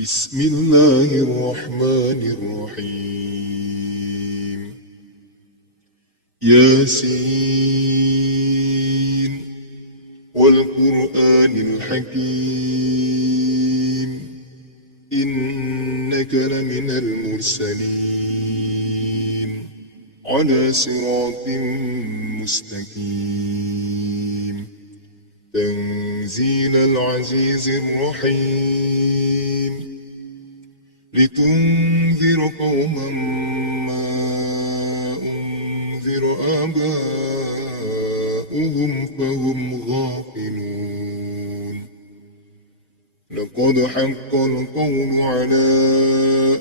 بسم الله الرحمن الرحيم. ياسين والقرآن الحكيم إنك لمن المرسلين على صراط مستقيم تنزيل العزيز الرحيم لتنذر قوما ما أنذر آباؤهم فهم غافلون. لقد حق القول على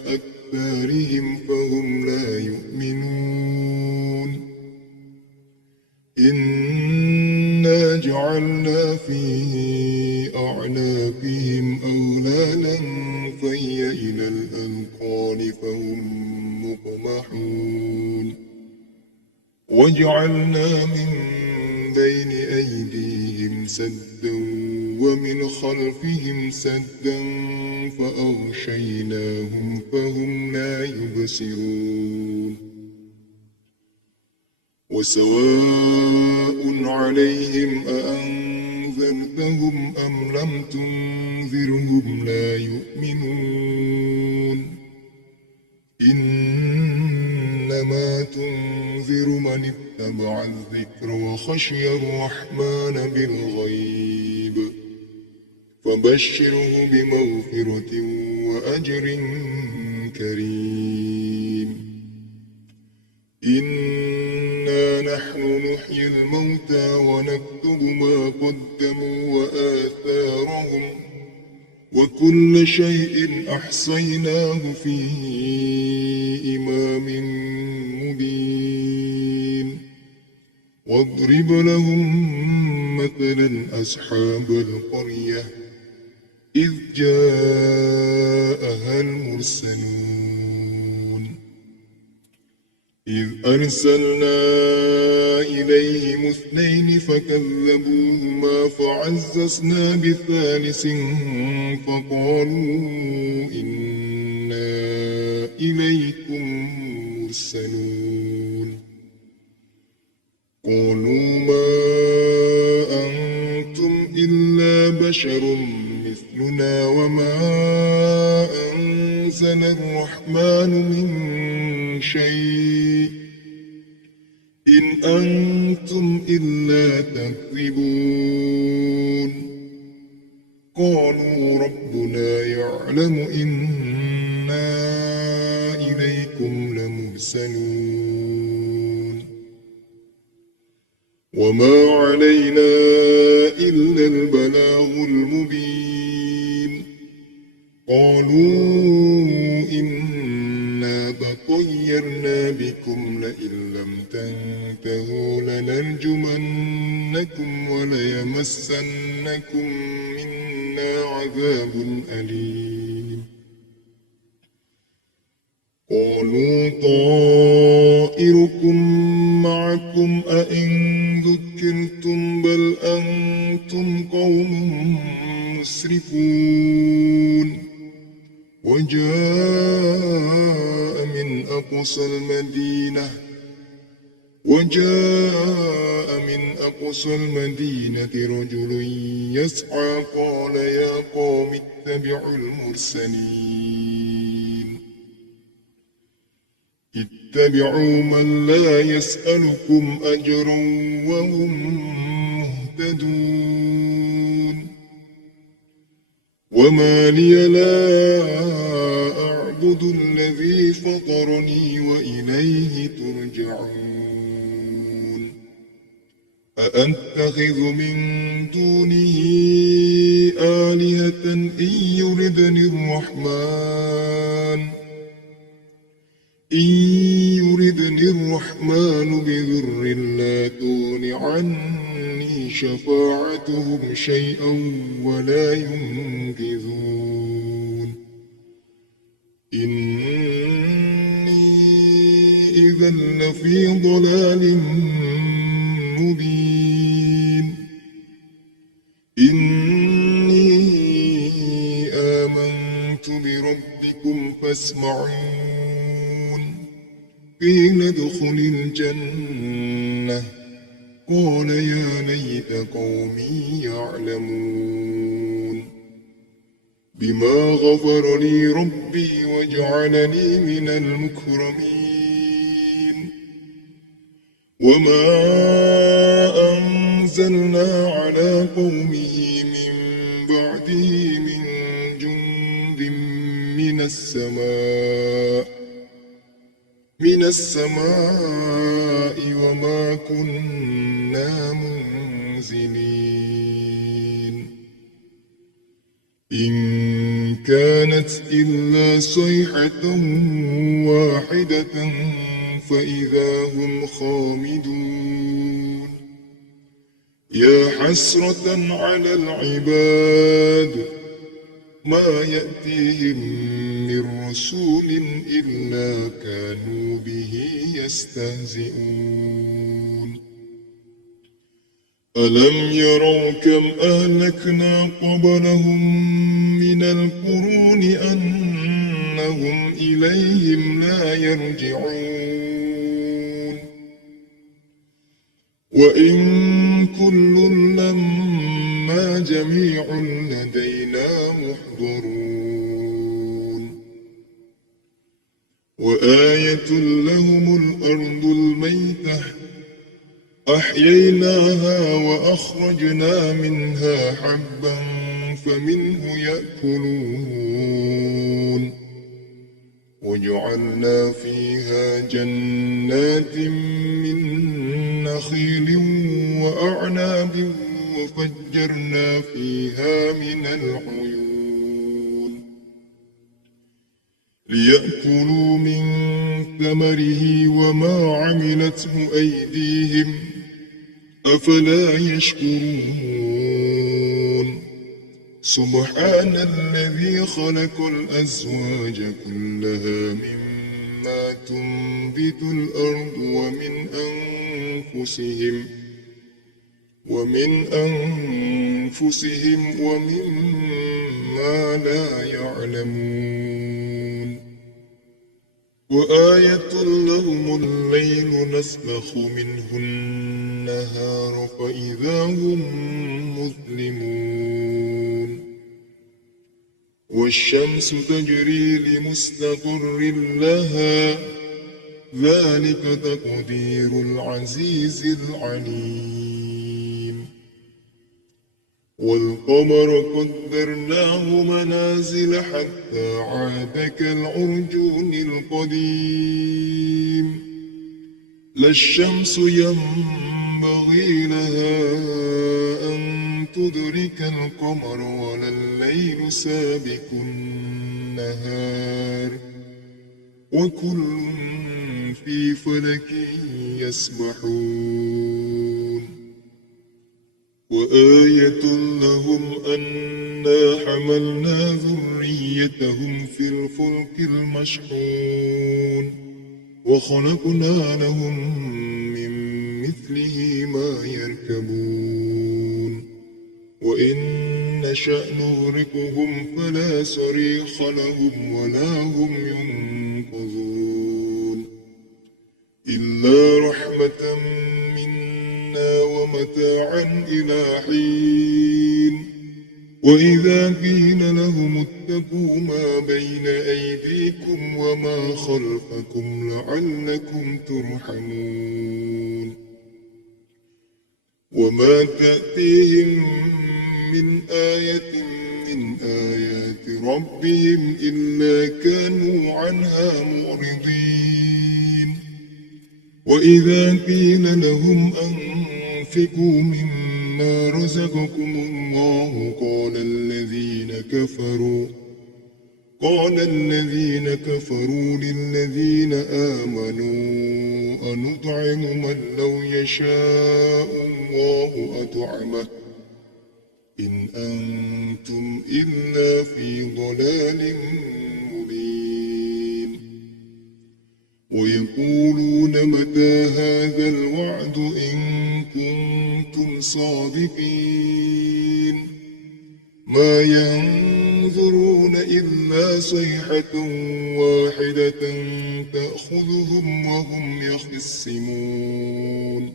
أكثرهم فهم لا يؤمنون. إنا جعلنا في أعناقهم أغلالا فهي إلى الأذقان فهم مقمحون. وجعلنا من بين أيديهم سدا ومن خلفهم سدا فأغشيناهم فهم لا يبصرون. وسواء عليهم أأنذرتهم أم لم تنذرهم لا يؤمنون. إنما تنذر من اتبع الذكر وخشي الرحمن بالغيب فبشره بمغفرة وأجر كريم. إنا نحن نحيي الموتى ونكتب ما قدموا وآثارهم وكل شيء أحصيناه في إمام مبين. واضرب لهم مثلا أصحاب القرية إذ جاءها المرسلون إذ أرسلنا إليهم اثنين فكذبوهما فعززنا بثالث فقالوا إنا إليكم مرسلون. قالوا ما أنتم إلا بشر مثلنا وما أنزل الرحمن من شيء إن أنتم إلا تكذبون. قالوا ربنا يعلم إنا إليكم لمرسلون وما علينا إلا البلاغ المبين. قالوا إنا طيرنا بكم لئن لم تنتهوا لنرجمنكم وليمسنكم منا عذاب أليم. قالوا طائركم معكم أئن ذكرتم بل أنتم قوم مسرفون. وجاء من أقصى المدينة رجل يسعى قال يا قوم اتبعوا المرسلين اتبعوا من لا يسألكم أجرا وهم مهتدون. وما لي لا أعبد الذي فطرني وإليه ترجعون. أأتخذ من دونه آلهة إن يردني الرحمن بضر لا تغن عني شفاعتهم شيئا ولا ينقذون. إني إذا لفي ضلال مبين. إني آمنت بربكم فاسمعون قيل ادخل الجنة قال يا ليت قومي يعلمون بما غفر لي ربي وجعلني من المكرمين وما أنزلنا على قومه من بعده من جند من السماء وما كنا منزلين إن كانت إلا صيحة واحدة فإذا هم خامدون يا حسرة على العباد ما يأتيهم من رسول إلا كانوا به يستهزئون ألم يروا كم أهلكنا قبلهم من القرون أنهم إليهم لا يرجعون وإن كل لما جميع لدينا محضرون وآية لهم الأرض الميتة أحييناها وأخرجنا منها حبا فمنه يأكلون وجعلنا فيها جنات من نخيل وأعناب وفجرنا فيها من العيون ليأكلوا من ثمره وما عملته أيديهم أفلا يشكرون سبحان الذي خلق الأزواج كلها مما تنبت الأرض ومن أنفسهم ومما لا يعلمون وآية لهم الليل نسلخ منه النهار فإذا هم مظلمون والشمس تجري لمستقر لها ذلك تقدير العزيز العليم والقمر قدرناه منازل حتى عاد كالعرجون القديم لا الشمس ينبغي لها أن تدرك القمر ولا الليل سابق النهار وكل في فلك يسبحون وآية لهم أنا حملنا ذريتهم في الفلك المشحون وخلقنا لهم من مثله ما يركبون وإن نشأ نغرقهم فلا صريخ لهم ولا هم ينقذون إلا رحمة منا ومتاعا إلى حين وإذا قيل لهم اتقوا ما بين أيديكم وما خلفكم لعلكم ترحمون وما تأتيهم من آية من آيات ربهم إلا كانوا عنها معرضين وإذا قيل لهم أنفقوا مما رزقكم الله قال الذين كفروا للذين آمنوا أنطعم من لو يشاء الله أطعمه إن أنتم إلا في ضلال مبين ويقولون متى هذا الوعد إن كنتم صادقين ما ينظرون إلا صيحة واحدة تأخذهم وهم يخصمون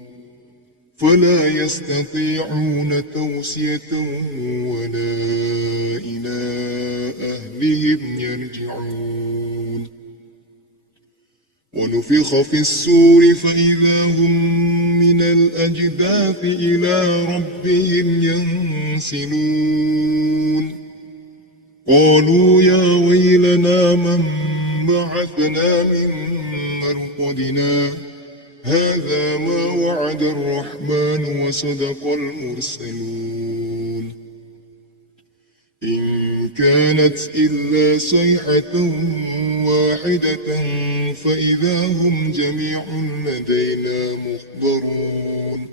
فلا يستطيعون توصية ولا إلى أهلهم يرجعون ونفخ في الصور فإذا هم من الأجداث إلى ربهم ينسلون قالوا يا ويلنا من بعثنا من مرقدنا هذا ما وعد الرحمن وصدق المرسلون إن كانت إلا صيحة واحدة فإذا هم جميع لدينا محضرون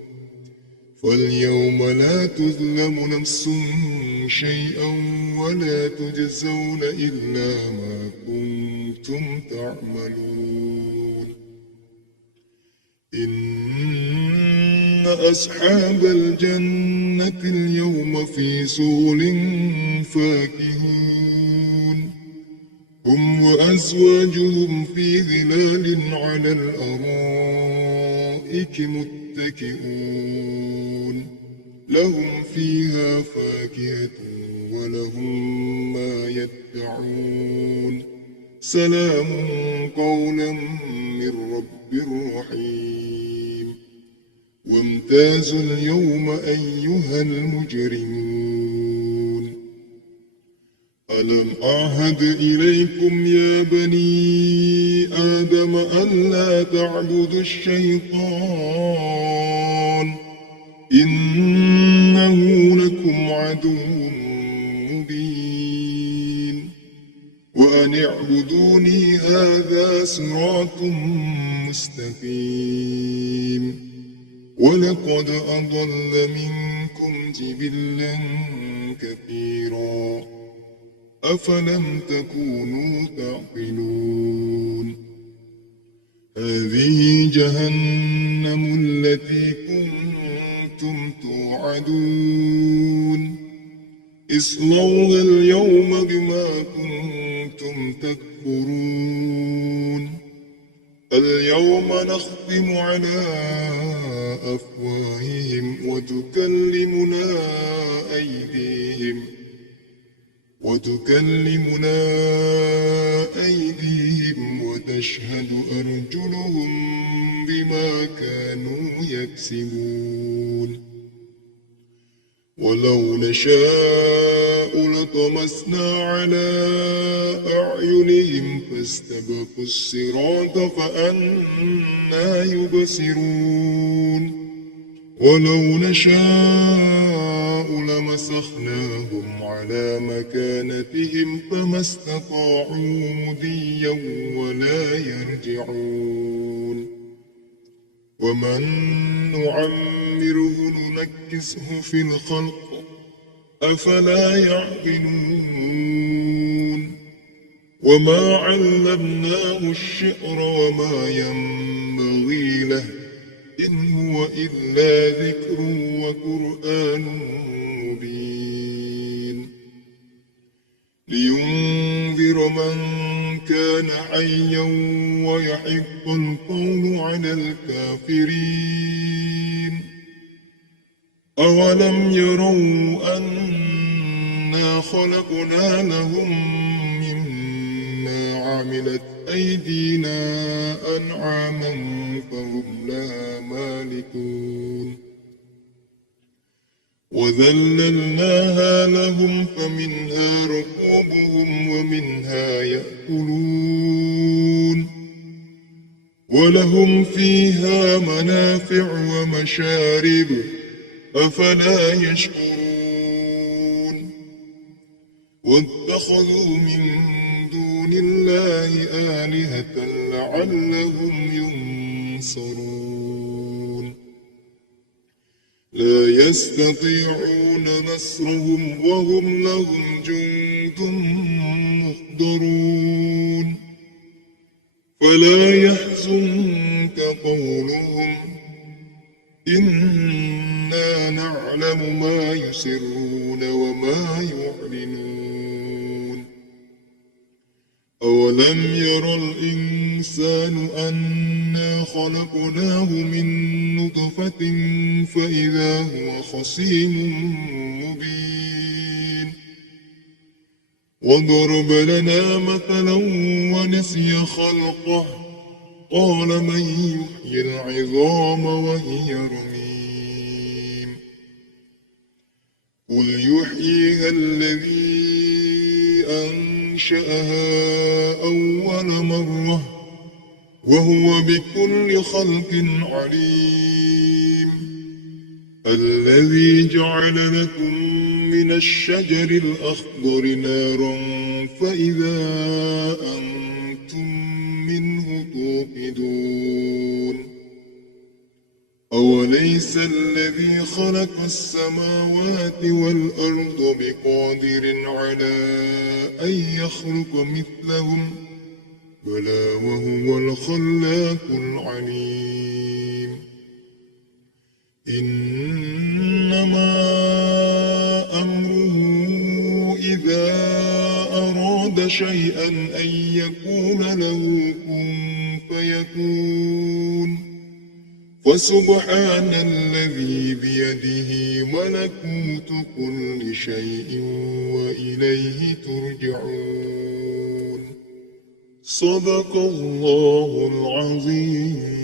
فاليوم لا تظلم نفس شيئا ولا تجزون إلا ما كنتم تعملون إن أصحاب الجنة اليوم في سرور فاكهون هم وأزواجهم في ظلال على الأرائك متكئون لهم فيها فاكهة ولهم ما يدعون سلام قولا من رب رحيم وامتازوا اليوم أيها المجرمون ألم أعهد إليكم يا بني آدم ألا تعبدوا الشيطان إنه لكم عدو مبين وأن اعبدوني هذا صراط مستقيم ولقد أضل منكم جبلا كثيرا أفلم تكونوا تعقلون هذه جهنم التي كنتم توعدون اصلوها اليوم بما كنتم تكفرون اليوم نختم على أفواههم وتكلمنا أيديهم وتشهد أرجلهم بما كانوا يكسبون ولو نشاء لطمسنا على أعينهم فاستبقوا الصراط فأنى يبصرون ولو نشاء لمسخناهم على مكانتهم فما استطاعوا مضيا ولا يرجعون ومن نعمره ننكسه في الخلق أفلا يعقلون وما علمناه الشعر وما ينبغي له إن هو إلا ذكر وقرآن مبين لينذر من كان حيا ويحق القول على الكافرين أولم يروا أنا خلقنا لهم مما عملت أيدينا أنعاما فهم لها مالكون وذللناها لهم فمنها ركوبهم ومنها يأكلون ولهم فيها منافع ومشارب أفلا يشكرون واتخذوا من دون الله آلهة لعلهم ينصرون لا يستطيعون نصرهم وهم لهم جند محضرون فلا يحزنك قولهم إنا نعلم يعلم ما يسرون وما يعلنون أولم ير الإنسان أنا خلقناه من نطفة فإذا هو خصيم مبين وضرب لنا مثلا ونسي خلقه قال من يحيي العظام وهي رميم قل يحييها الذي أنشأها أول مرة وهو بكل خلق عليم الذي جعل لكم من الشجر الأخضر نارا فإذا أنتم منه توقدون أوليس الذي خلق السماوات والأرض بقادر على أن يخلق مثلهم بلى وهو الخلاق العليم إنما أمره إذا أراد شيئا أن يقول له كن فيكون فسبحان الذي بيده ملكوت كل شيء وإليه ترجعون صدق الله العظيم